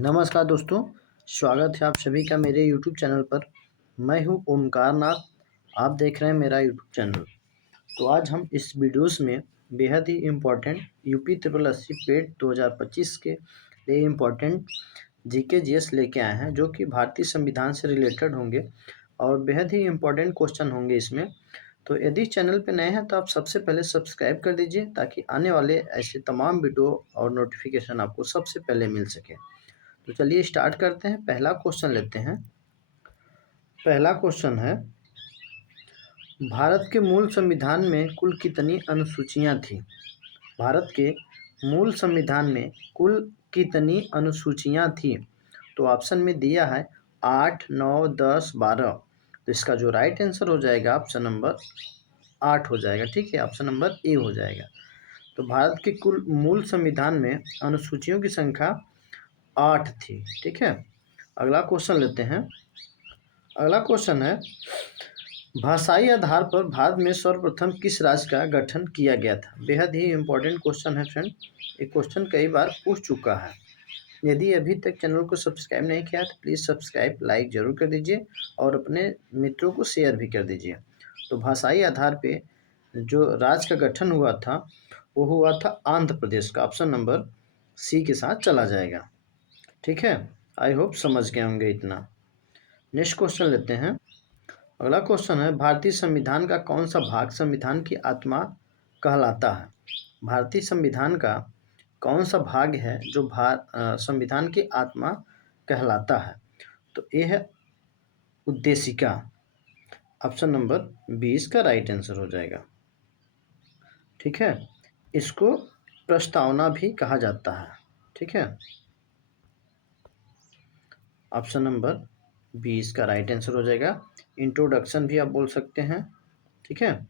नमस्कार दोस्तों, स्वागत है आप सभी का मेरे यूट्यूब चैनल पर। मैं हूं ओमकार नाथ। आप देख रहे हैं मेरा यूट्यूब चैनल। तो आज हम इस वीडियोस में बेहद ही important UP triple SC PET 2025 के लिए इम्पोर्टेंट जीके जीएस लेके आए हैं, जो कि भारतीय संविधान से रिलेटेड होंगे और बेहद ही इम्पोर्टेंट क्वेश्चन होंगे इसमें। तो यदि चैनल पे नए हैं तो आप सबसे पहले सब्सक्राइब कर दीजिए, ताकि आने वाले ऐसे तमाम वीडियो और नोटिफिकेशन आपको सबसे पहले मिल सके। तो चलिए स्टार्ट करते हैं। पहला क्वेश्चन लेते हैं। पहला क्वेश्चन है, भारत के मूल संविधान में कुल कितनी अनुसूचियां थी? भारत के मूल संविधान में कुल कितनी अनुसूचियां थी? तो ऑप्शन में दिया है 8, 9, 10, 12। तो इसका जो राइट आंसर हो जाएगा ऑप्शन नंबर 8 हो जाएगा। ठीक है, ऑप्शन नंबर ए हो जाएगा। तो भारत के कुल मूल संविधान में अनुसूचियों की संख्या 8 थी। ठीक है, अगला क्वेश्चन लेते हैं। अगला क्वेश्चन है, भाषाई आधार पर भारत में सर्वप्रथम किस राज्य का गठन किया गया था? बेहद ही इम्पोर्टेंट क्वेश्चन है फ्रेंड। ये क्वेश्चन कई बार पूछ चुका है। यदि अभी तक चैनल को सब्सक्राइब नहीं किया तो प्लीज़ सब्सक्राइब, लाइक ज़रूर कर दीजिए और अपने मित्रों को शेयर भी कर दीजिए। तो भाषाई आधार पे जो राज्य का गठन हुआ था वो हुआ था आंध्र प्रदेश का। ऑप्शन नंबर सी के साथ चला जाएगा। ठीक है, आई होप समझ गए होंगे इतना। नेक्स्ट क्वेश्चन लेते हैं। अगला क्वेश्चन है, भारतीय संविधान का कौन सा भाग संविधान की आत्मा कहलाता है? भारतीय संविधान का कौन सा भाग है जो संविधान की आत्मा कहलाता है? तो ये है उद्देशिका। ऑप्शन नंबर 20 का राइट आंसर हो जाएगा। ठीक है, इसको प्रस्तावना भी कहा जाता है। ठीक है, ऑप्शन नंबर 20 का राइट आंसर हो जाएगा। इंट्रोडक्शन भी आप बोल सकते हैं। ठीक है,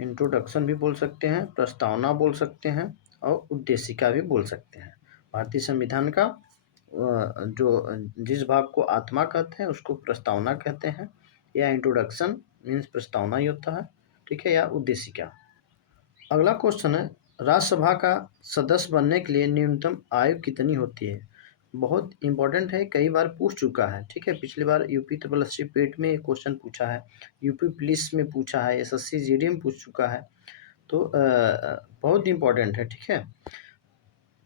इंट्रोडक्शन भी बोल सकते हैं, प्रस्तावना बोल सकते हैं और उद्देशिका भी बोल सकते हैं। भारतीय संविधान का जो जिस भाग को आत्मा कहते हैं उसको प्रस्तावना कहते हैं, या इंट्रोडक्शन मीन्स प्रस्तावना ही होता है। ठीक है, या उद्देशिका। अगला क्वेश्चन है, राज्यसभा का सदस्य बनने के लिए न्यूनतम आयु कितनी होती है? बहुत इंपॉर्टेंट है, कई बार पूछ चुका है। ठीक है, पिछली बार यूपी ट्रिपल एससी पेट में क्वेश्चन पूछा है, यूपी पुलिस में पूछा है, एसएससी जीडी में पूछ चुका है। तो बहुत इंपॉर्टेंट है। ठीक है,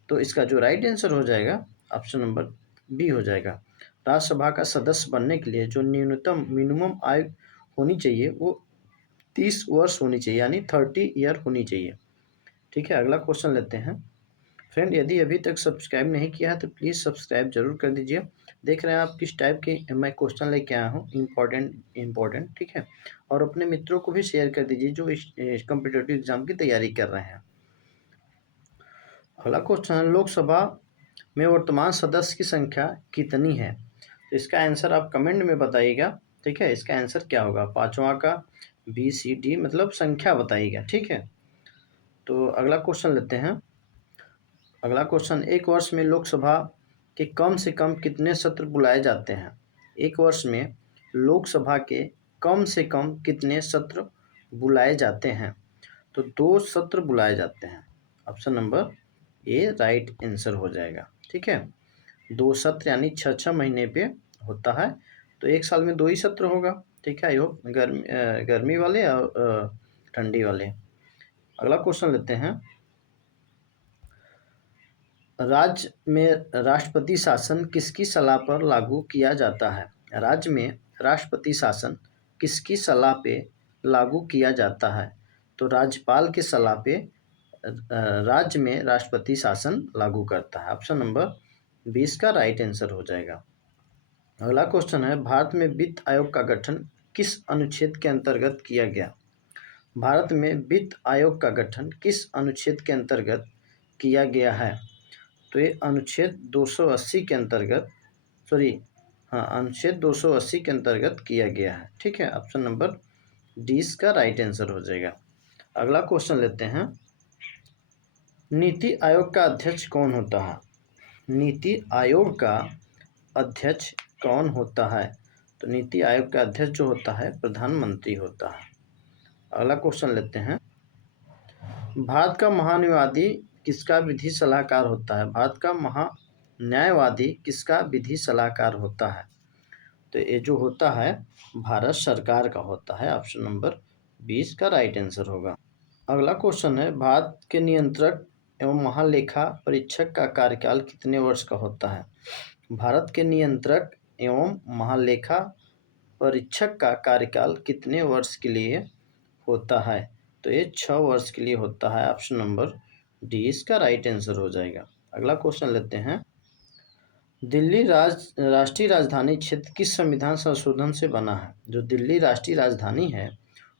तो इसका जो राइट आंसर हो जाएगा ऑप्शन नंबर बी हो जाएगा। राज्यसभा का सदस्य बनने के लिए जो न्यूनतम मिनिमम आयु होनी चाहिए वो 30 वर्ष होनी चाहिए, यानी 30 ईयर होनी चाहिए। ठीक है, अगला क्वेश्चन लेते हैं। फ्रेंड, यदि अभी तक सब्सक्राइब नहीं किया है तो प्लीज़ सब्सक्राइब जरूर कर दीजिए। देख रहे हैं आप किस टाइप के मैं क्वेश्चन लेके आया हूँ, इम्पोर्टेंट। ठीक है, और अपने मित्रों को भी शेयर कर दीजिए जो इस कॉम्पिटिटिव एग्जाम की तैयारी कर रहे हैं। अगला क्वेश्चन है, लोकसभा में वर्तमान सदस्य की संख्या कितनी है? तो इसका आंसर आप कमेंट में बताइएगा। ठीक है, इसका आंसर क्या होगा? पाँचवा का बी सी डी, मतलब संख्या बताइएगा। ठीक है, तो अगला क्वेश्चन लेते हैं। अगला क्वेश्चन, एक वर्ष में लोकसभा के कम से कम कितने सत्र बुलाए जाते हैं? एक वर्ष में लोकसभा के कम से कम कितने सत्र बुलाए जाते हैं? तो 2 सत्र बुलाए जाते हैं। Option number A right answer हो जाएगा। ठीक है, 2 सत्र यानी 6 महीने पे होता है, तो एक साल में 2 ही सत्र होगा। ठीक है, आई होप गर्मी वाले और ठंडी वाले। अगला क्वेश्चन लेते हैं। राज्य में राष्ट्रपति शासन किसकी सलाह पर लागू किया जाता है? राज्य में राष्ट्रपति शासन किसकी सलाह पे लागू किया जाता है? तो राज्यपाल की सलाह पे राज्य में राष्ट्रपति शासन लागू करता है। ऑप्शन नंबर 20 का राइट आंसर हो जाएगा। अगला क्वेश्चन है, भारत में वित्त आयोग का गठन किस अनुच्छेद के अंतर्गत किया गया? भारत में वित्त आयोग का गठन किस अनुच्छेद के अंतर्गत किया गया है? तो ये अनुच्छेद 280 के अंतर्गत, अनुच्छेद 280 के अंतर्गत किया गया है। ठीक है, ऑप्शन नंबर डी इसका राइट आंसर हो जाएगा। अगला क्वेश्चन लेते हैं। नीति आयोग का अध्यक्ष कौन होता है? नीति आयोग का अध्यक्ष कौन होता है? तो नीति आयोग का अध्यक्ष जो होता है प्रधानमंत्री होता है। अगला क्वेश्चन लेते हैं। भारत का महान्यायवादी किसका विधि सलाहकार होता है? भारत का न्यायवादी किसका विधि सलाहकार होता है? तो ये जो होता है भारत सरकार का होता है। ऑप्शन नंबर 20 का राइट आंसर होगा। अगला क्वेश्चन है, भारत के नियंत्रक एवं महालेखा परीक्षक का कार्यकाल कितने वर्ष का होता है? भारत के नियंत्रक एवं महालेखा परीक्षक का कार्यकाल कितने वर्ष के लिए होता है? तो ये 6 वर्ष के लिए होता है। ऑप्शन नंबर डी इसका राइट आंसर हो जाएगा। अगला क्वेश्चन लेते हैं, दिल्ली राष्ट्रीय राजधानी क्षेत्र किस संविधान संशोधन से बना है? जो दिल्ली राष्ट्रीय राजधानी है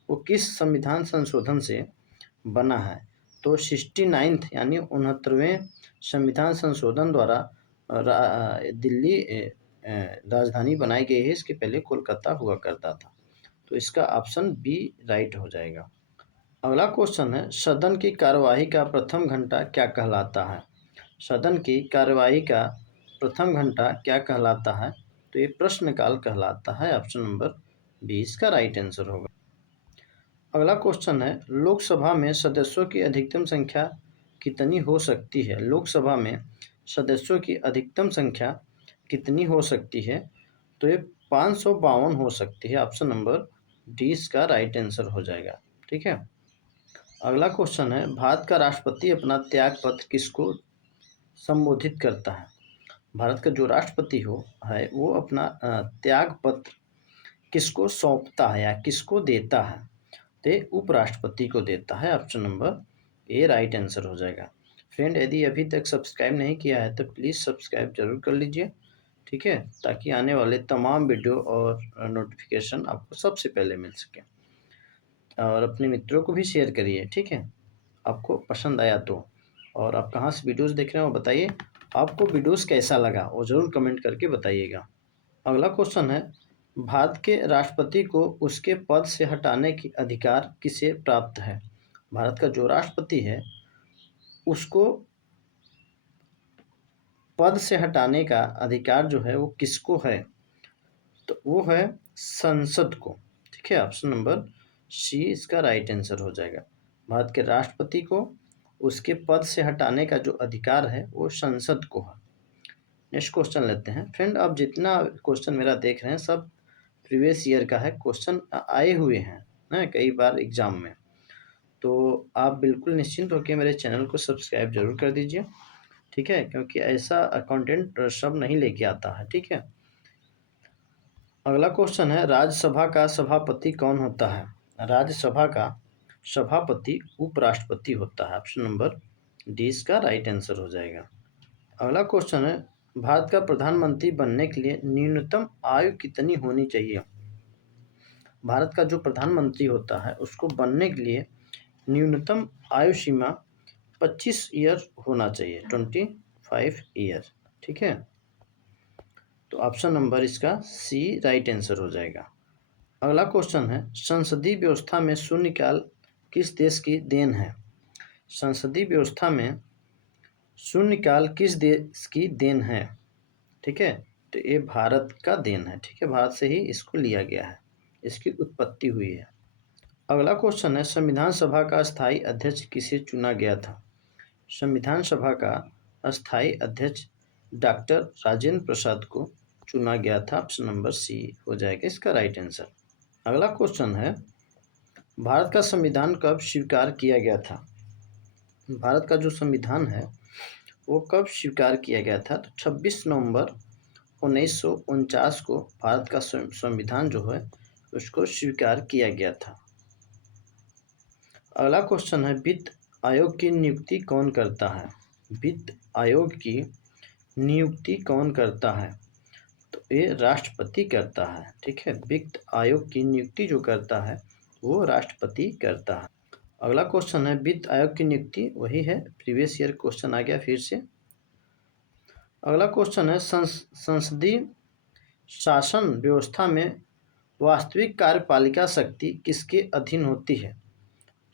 वो किस संविधान संशोधन से बना है? तो 69th यानी 69वें संविधान संशोधन द्वारा दिल्ली राजधानी बनाई गई है। इसके पहले कोलकाता हुआ करता था। तो इसका ऑप्शन बी राइट हो जाएगा। अगला क्वेश्चन है, सदन की कार्यवाही का प्रथम घंटा क्या कहलाता है? सदन की कार्यवाही का प्रथम घंटा क्या कहलाता है? तो ये प्रश्नकाल कहलाता है। ऑप्शन नंबर 20 का राइट आंसर होगा। अगला क्वेश्चन है, लोकसभा में सदस्यों की अधिकतम संख्या कितनी हो सकती है? लोकसभा में सदस्यों की अधिकतम संख्या कितनी हो सकती है? तो ये 552 हो सकती है। ऑप्शन नंबर डी इसका राइट आंसर हो जाएगा। ठीक है। अगला क्वेश्चन है, भारत का राष्ट्रपति अपना त्याग पत्र किसको संबोधित करता है? भारत का जो राष्ट्रपति है वो अपना त्याग पत्र किसको सौंपता है या किसको देता है? तो उपराष्ट्रपति को देता है। Option number A right answer हो जाएगा। फ्रेंड, यदि अभी तक सब्सक्राइब नहीं किया है तो प्लीज़ सब्सक्राइब जरूर कर लीजिए। ठीक है, ताकि आने वाले तमाम वीडियो और नोटिफिकेशन आपको सबसे पहले मिल सके। और अपने मित्रों को भी शेयर करिए। ठीक है, आपको पसंद आया तो। और आप कहाँ से वीडियोज़ देख रहे हो बताइए, आपको वीडियोज़ कैसा लगा वो ज़रूर कमेंट करके बताइएगा। अगला क्वेश्चन है, भारत के राष्ट्रपति को उसके पद से हटाने की अधिकार किसे प्राप्त है? भारत का जो राष्ट्रपति है उसको पद से हटाने का अधिकार जो है वो किसको है? तो वो है संसद को। ठीक है, ऑप्शन नंबर सी इसका राइट आंसर हो जाएगा। भारत के राष्ट्रपति को उसके पद से हटाने का जो अधिकार है वो संसद को है। नेक्स्ट क्वेश्चन लेते हैं। फ्रेंड, आप जितना क्वेश्चन मेरा देख रहे हैं सब प्रीवियस ईयर का है, क्वेश्चन आए हुए हैं ना कई बार एग्जाम में। तो आप बिल्कुल निश्चिंत होकर मेरे चैनल को सब्सक्राइब जरूर कर दीजिए। ठीक है, क्योंकि ऐसा कंटेंट सब नहीं लेके आता है। ठीक है। अगला क्वेश्चन है, राज्यसभा का सभापति कौन होता है? राज्यसभा का सभापति उपराष्ट्रपति होता है। ऑप्शन नंबर डी इसका राइट आंसर हो जाएगा। अगला क्वेश्चन है, भारत का प्रधानमंत्री बनने के लिए न्यूनतम आयु कितनी होनी चाहिए? भारत का जो प्रधानमंत्री होता है उसको बनने के लिए न्यूनतम आयु सीमा 25 ईयर होना चाहिए, 25 ईयर। ठीक है, तो ऑप्शन नंबर इसका सी राइट आंसर हो जाएगा। अगला क्वेश्चन है, संसदीय व्यवस्था में शून्यकाल किस देश की देन है? संसदीय व्यवस्था में शून्यकाल किस देश की देन है? ठीक है, तो ये भारत का देन है। ठीक है, भारत से ही इसको लिया गया है, इसकी उत्पत्ति हुई है। अगला क्वेश्चन है, संविधान सभा का स्थायी अध्यक्ष किसे चुना गया था? संविधान सभा का स्थायी अध्यक्ष डॉक्टर राजेंद्र प्रसाद को चुना गया था। ऑप्शन नंबर सी हो जाएगा इसका राइट आंसर। अगला क्वेश्चन है, भारत का संविधान कब स्वीकार किया गया था? भारत का जो संविधान है वो कब स्वीकार किया गया था? तो 26 नवंबर 1949 को भारत का संविधान जो है उसको स्वीकार किया गया था। अगला क्वेश्चन है, वित्त आयोग की नियुक्ति कौन करता है? वित्त आयोग की नियुक्ति कौन करता है? तो ये राष्ट्रपति करता है। ठीक है, वित्त आयोग की नियुक्ति जो करता है वो राष्ट्रपति करता है। अगला क्वेश्चन है, वित्त आयोग की नियुक्ति वही है, प्रीवियस ईयर क्वेश्चन आ गया फिर से। अगला क्वेश्चन है, संसदीय शासन व्यवस्था में वास्तविक कार्यपालिका शक्ति किसके अधीन होती है?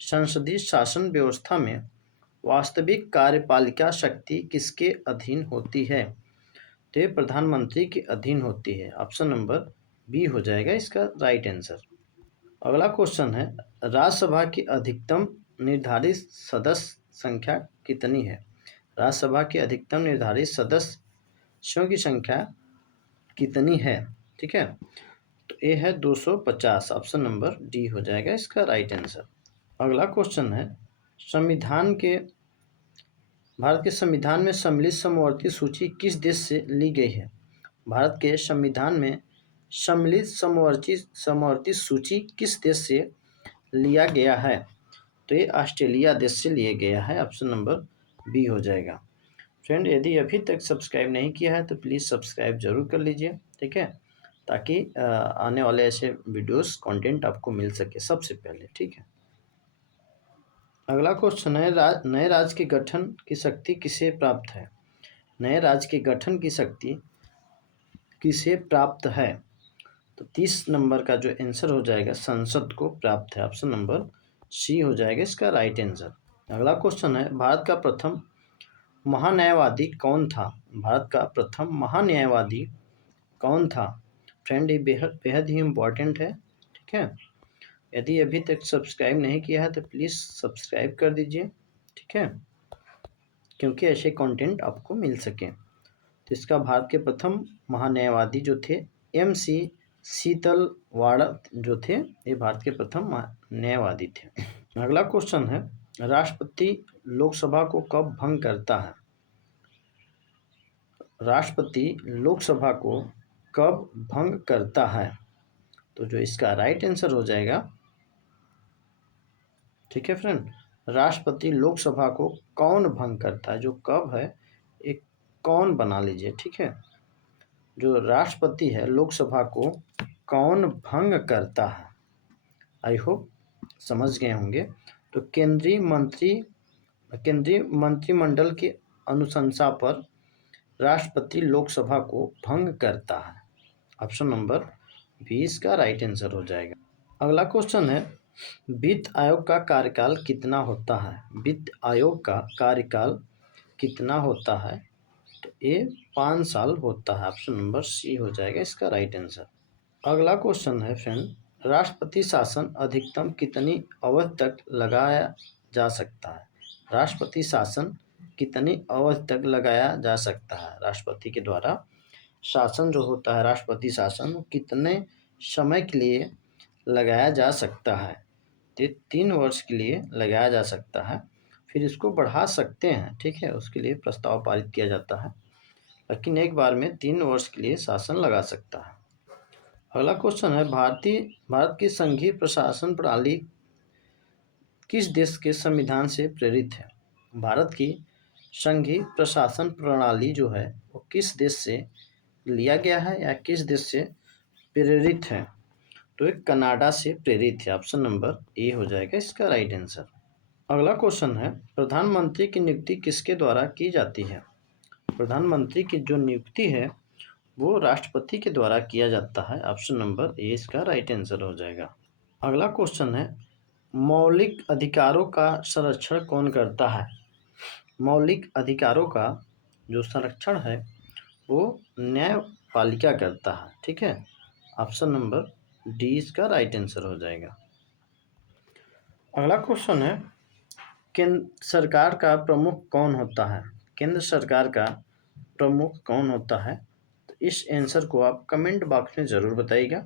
संसदीय शासन व्यवस्था में वास्तविक कार्यपालिका शक्ति किसके अधीन होती है? तो ये प्रधानमंत्री के अधीन होती है। ऑप्शन नंबर बी हो जाएगा इसका राइट आंसर। अगला क्वेश्चन है, राज्यसभा की अधिकतम निर्धारित सदस्य संख्या कितनी है? राज्यसभा की अधिकतम निर्धारित सदस्य सदस्यों की संख्या कितनी है? ठीक है, तो ए है 250। ऑप्शन नंबर डी हो जाएगा इसका राइट आंसर। अगला क्वेश्चन है, संविधान के भारत के संविधान में सम्मिलित समवर्ती सूची किस देश से ली गई है? भारत के संविधान में सम्मिलित समवर्ती सूची किस देश से लिया गया है? तो ये ऑस्ट्रेलिया देश से लिया गया है। ऑप्शन नंबर बी हो जाएगा। फ्रेंड, यदि अभी तक सब्सक्राइब नहीं किया है तो प्लीज़ सब्सक्राइब जरूर कर लीजिए, ठीक है, ताकि आने वाले ऐसे वीडियोस कंटेंट आपको मिल सके सबसे पहले, ठीक है। अगला क्वेश्चन है, नए राज्य के गठन की शक्ति किसे प्राप्त है? नए राज्य के गठन की शक्ति किसे प्राप्त है? तो 30 नंबर का जो आंसर हो जाएगा संसद को प्राप्त है। ऑप्शन नंबर सी हो जाएगा इसका राइट आंसर। अगला क्वेश्चन है, भारत का प्रथम महान्यायवादी कौन था? भारत का प्रथम महान्यायवादी कौन था? फ्रेंड, ये बेहद बेहद ही इम्पोर्टेंट है, ठीक है। यदि अभी तक सब्सक्राइब नहीं किया है तो प्लीज़ सब्सक्राइब कर दीजिए, ठीक है, क्योंकि ऐसे कंटेंट आपको मिल सके। तो इसका भारत के प्रथम महान्यायवादी जो थे MC शीतलवाड़ जो थे, ये भारत के प्रथम न्यायवादी थे। अगला क्वेश्चन है, राष्ट्रपति लोकसभा को कब भंग करता है? राष्ट्रपति लोकसभा को कब भंग करता है? तो जो इसका राइट आंसर हो जाएगा, ठीक है फ्रेंड, राष्ट्रपति लोकसभा को कौन भंग करता है? जो कब है एक कौन बना लीजिए, ठीक है। जो राष्ट्रपति है लोकसभा को कौन भंग करता है? आई होप समझ गए होंगे। तो केंद्रीय मंत्रिमंडल की अनुशंसा पर राष्ट्रपति लोकसभा को भंग करता है। ऑप्शन नंबर 20 का राइट आंसर हो जाएगा। अगला क्वेश्चन है, वित्त आयोग का कार्यकाल कितना होता है? वित्त आयोग का कार्यकाल कितना होता है? तो ये 5 साल होता है। ऑप्शन नंबर सी हो जाएगा इसका राइट आंसर। अगला क्वेश्चन है फ्रेंड, राष्ट्रपति शासन अधिकतम कितनी अवधि तक लगाया जा सकता है? राष्ट्रपति शासन कितनी अवधि तक लगाया जा सकता है? राष्ट्रपति के द्वारा शासन जो होता है, राष्ट्रपति शासन, कितने समय के लिए लगाया जा सकता है? 3 वर्ष के लिए लगाया जा सकता है, फिर इसको बढ़ा सकते हैं, ठीक है, उसके लिए प्रस्ताव पारित किया जाता है, लेकिन एक बार में 3 वर्ष के लिए शासन लगा सकता है। अगला क्वेश्चन है, भारत की संघीय प्रशासन प्रणाली किस देश के संविधान से प्रेरित है? भारत की संघीय प्रशासन प्रणाली जो है वो किस देश से लिया गया है या किस देश से प्रेरित है? तो एक कनाडा से प्रेरित है। ऑप्शन नंबर ए हो जाएगा इसका राइट आंसर। अगला क्वेश्चन है, प्रधानमंत्री की नियुक्ति किसके द्वारा की जाती है? प्रधानमंत्री की जो नियुक्ति है वो राष्ट्रपति के द्वारा किया जाता है। ऑप्शन नंबर ए इसका राइट आंसर हो जाएगा। अगला क्वेश्चन है, मौलिक अधिकारों का संरक्षण कौन करता है? मौलिक अधिकारों का जो संरक्षण है वो न्यायपालिका करता है, ठीक है। ऑप्शन नंबर डी इसका राइट आंसर हो जाएगा। अगला क्वेश्चन है, केंद्र सरकार का प्रमुख कौन होता है? केंद्र सरकार का प्रमुख कौन होता है? तो इस आंसर को आप कमेंट बॉक्स में ज़रूर बताइएगा,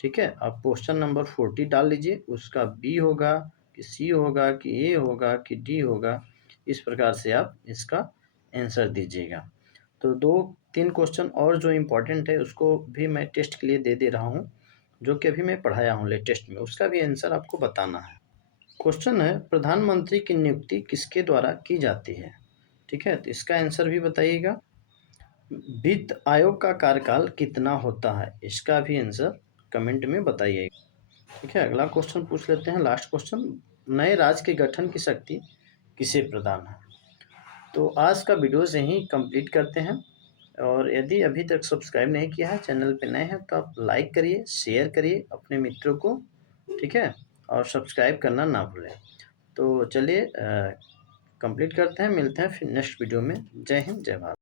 ठीक है। आप क्वेश्चन नंबर 40 डाल लीजिए, उसका बी होगा कि सी होगा कि ए होगा कि डी होगा, इस प्रकार से आप इसका आंसर दीजिएगा। तो 2-3 क्वेश्चन और जो इम्पोर्टेंट है उसको भी मैं टेस्ट के लिए दे रहा हूँ, जो कि अभी मैं पढ़ाया हूँ लेटेस्ट में, उसका भी आंसर आपको बताना है। क्वेश्चन है, प्रधानमंत्री की नियुक्ति किसके द्वारा की जाती है? ठीक है, तो इसका आंसर भी बताइएगा। वित्त आयोग का कार्यकाल कितना होता है? इसका भी आंसर कमेंट में बताइएगा, ठीक है। अगला क्वेश्चन पूछ लेते हैं, लास्ट क्वेश्चन, नए राज्य के गठन की शक्ति किसे प्रदान है? तो आज का वीडियो यहीं कंप्लीट करते हैं, और यदि अभी तक सब्सक्राइब नहीं किया है, चैनल पे नए हैं तो आप लाइक करिए, शेयर करिए अपने मित्रों को, ठीक है, और सब्सक्राइब करना ना भूलें। तो चलिए कंप्लीट करते हैं, मिलते हैं फिर नेक्स्ट वीडियो में। जय हिंद, जय भारत।